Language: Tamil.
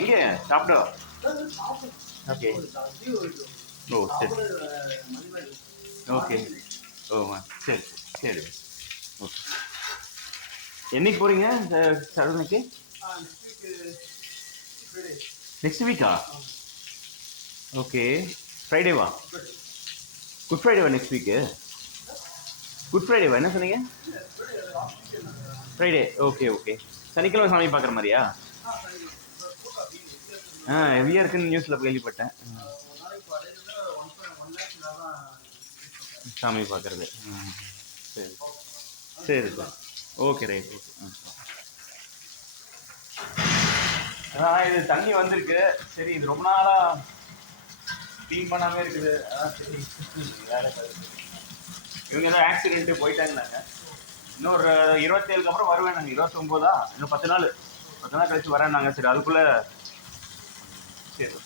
எங்கே சாப்பிடு. ஓகே. ஓ சரி. ஓகே. ஓ சரி சரி. ஓகே. என்னைக்கு போகிறீங்க இந்த சடனுக்கு? நெக்ஸ்ட் வீக்கா? ஓகே. ஃப்ரைடேவா? குட் ஃப்ரைடேவா நெக்ஸ்ட் வீக்கு? குட் ஃப்ரைடேவா என்ன சொன்னீங்க? ஃப்ரைடே. Okay okay. சனிக்கிழமை சாமி பார்க்குற மாதிரியா? ஹெவியாக இருக்குன்னு நியூஸில் கேள்விப்பட்டேன். சாமி பார்க்குறது. சரி சரி சார். Okay right. ஓகே. இது தண்ணி வந்திருக்கு. சரி இது ரொம்ப நாளாக க்ளீன் பண்ணாமே இருக்குது. சரி வேலை இவங்க ஏதோ ஆக்சிடென்ட்டு போயிட்டாங்கன்னாங்க. இன்னொரு 27க்கு அப்புறம் வருவேன். நாங்கள் 29 இன்னும் 10 நாள் கழிச்சு வரேன். சரி அதுக்குள்ளே சரி.